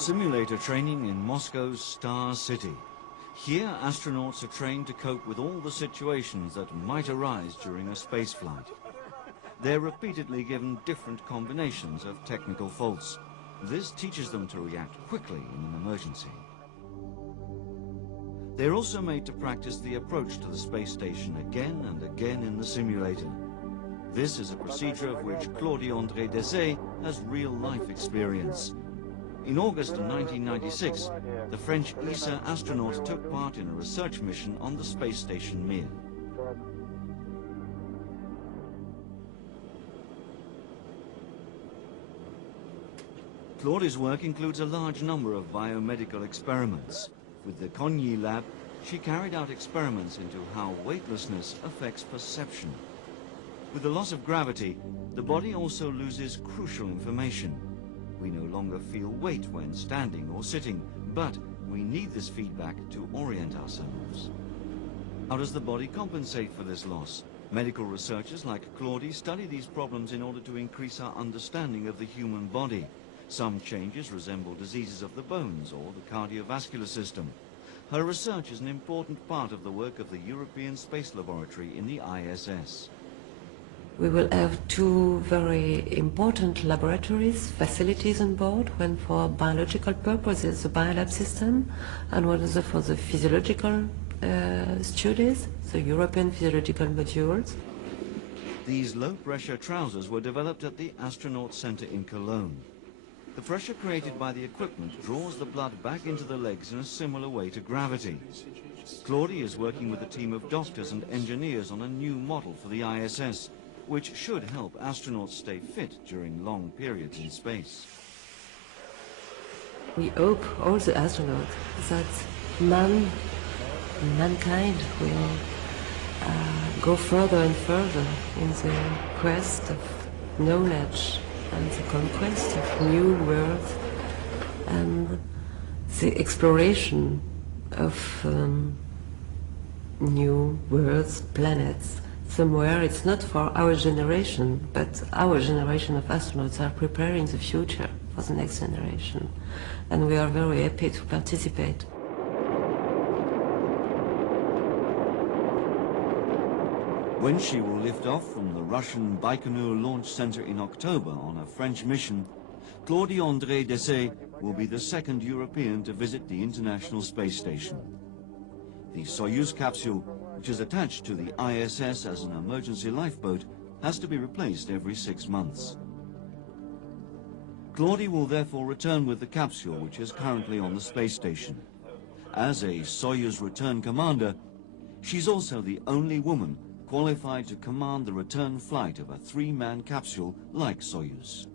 Simulator training in Moscow's Star City. Here, astronauts are trained to cope with all the situations that might arise during a spaceflight. They're repeatedly given different combinations of technical faults. This teaches them to react quickly in an emergency. They're also made to practice the approach to the space station again and again in the simulator. This is a procedure of which Claudie Dessay has real-life experience. In August of 1996, the French ESA astronaut took part in a research mission on the space station Mir. Claudie's work includes a large number of biomedical experiments. With the Haignere lab, she carried out experiments into how weightlessness affects perception. With the loss of gravity, the body also loses crucial information. We no longer feel weight when standing or sitting, but we need this feedback to orient ourselves. How does the body compensate for this loss? Medical researchers like Claudie study these problems in order to increase our understanding of the human body. Some changes resemble diseases of the bones or the cardiovascular system. Her research is an important part of the work of the European Space Laboratory in the ISS. We will have two very important laboratories, facilities on board, one for biological purposes, the biolab system, and one is for the physiological studies, the European physiological modules. These low-pressure trousers were developed at the Astronaut Center in Cologne. The pressure created by the equipment draws the blood back into the legs in a similar way to gravity. Claudie is working with a team of doctors and engineers on a new model for the ISS, which should help astronauts stay fit during long periods in space. We hope, all the astronauts, that mankind will go further and further in the quest of knowledge and the conquest of new worlds and the exploration of new worlds, planets. Somewhere it's not for our generation, but our generation of astronauts are preparing the future for the next generation. And we are very happy to participate. When she will lift off from the Russian Baikonur Launch Center in October on a French mission, Claudie Dessay will be the second European to visit the International Space Station. The Soyuz capsule, which is attached to the ISS as an emergency lifeboat, has to be replaced every 6 months. Claudie will therefore return with the capsule, which is currently on the space station. As a Soyuz return commander, she's also the only woman qualified to command the return flight of a 3-man capsule like Soyuz.